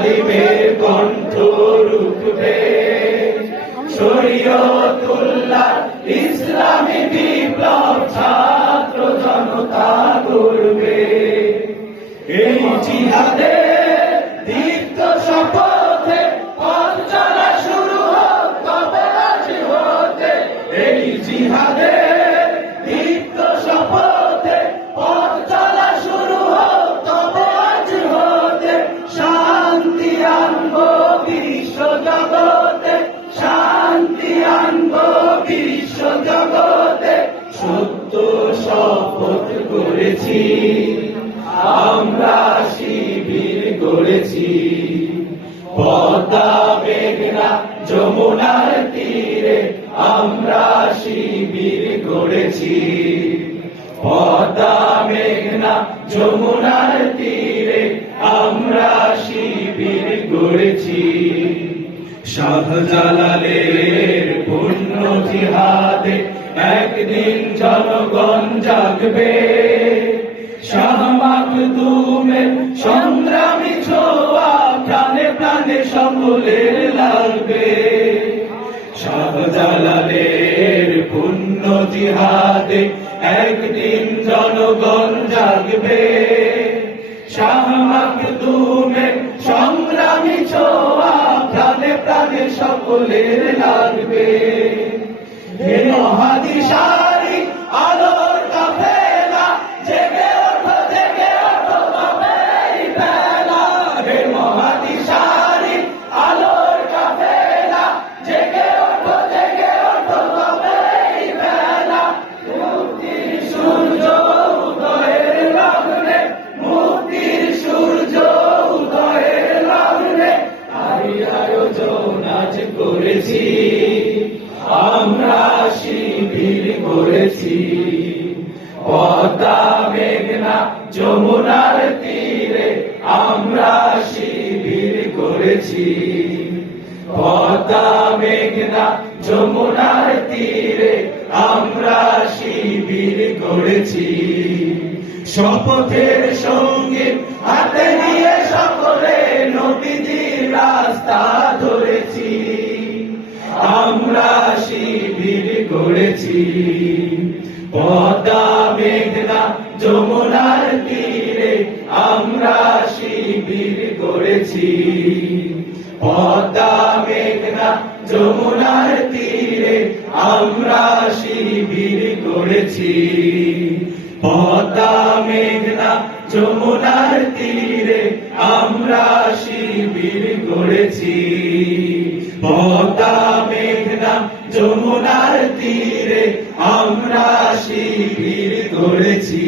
জালিমের কণ্ঠ রুখবে, শরীয়তুল্লাহ ইসলামী বিপ্লব ছাত্র জনতা করবে। এই জিহাদে দীপ্ত শপথে পথ চলা শুরু হোক তবে আজ হতে। এই জিহাদে দীপ্ত শপথে পথ চলা শুরু হোক তবে আজ হতে। শান্তি আনবো বিশ্ব জগতে, শান্তি আনবো বিশ্ব জগতে। সত্য শপথ করেছি, আমরা শিবির গড়েছি। পদ্মা মেঘনা যমুনার তীরে আমরা শিবির গড়েছি। পদ্মা মেঘনা যমুনার তীরে আমরা শিবির গড়েছি। শাহজালালের পুণ্য জিহাদে একদিন জনগণ জাগবে। শাহ মাকদুমের সংগ্রামী ছোঁয়া প্রাণে প্রাণে সকলের লাগবে। শাহজালালের পুণ্য জিহাদে একদিন জনগণ জাগবে। শাহ মাকদুমের সংগ্রামী ছোঁয়া প্রাণে প্রাণে সকলের লাগবে। হে মহাদিশারি আলোর কাফেলা, জেগে ওঠো তবে এই বেলা। হে মহাদিশারি আলোর কাফেলা, জেগে ওঠো তবে এই বেলা। মুক্তির সূর্য উদয়ের লগ্নে, মুক্তির সূর্য উদয়ের লগ্নে তারই আয়োজন আজ করেছি। আমরা শিবির গড়েছি। পদ্মা মেঘনা যমুনার তীরে আমরা শিবির গড়েছি। পদ্মা মেঘনা যমুনার তীরে আমরা শিবির গড়েছি। শপথের সঙ্গে হাতে নিয়ে সকলে নবীজির রাস্তা ধরেছি। আমরা শিবির গড়েছি। পদ্মা মেঘনা যমুনার তীরে আমরা শিবির গড়েছি। পদ্মা মেঘনা যমুনার তীরে আমরা শিবির গড়েছি। পদ্মা মেঘনা যমুনার তীরে আমরা শিবির গড়েছি। পদ্মা মেঘনা যমুনার তীরে আমরা শিবির গড়েছি।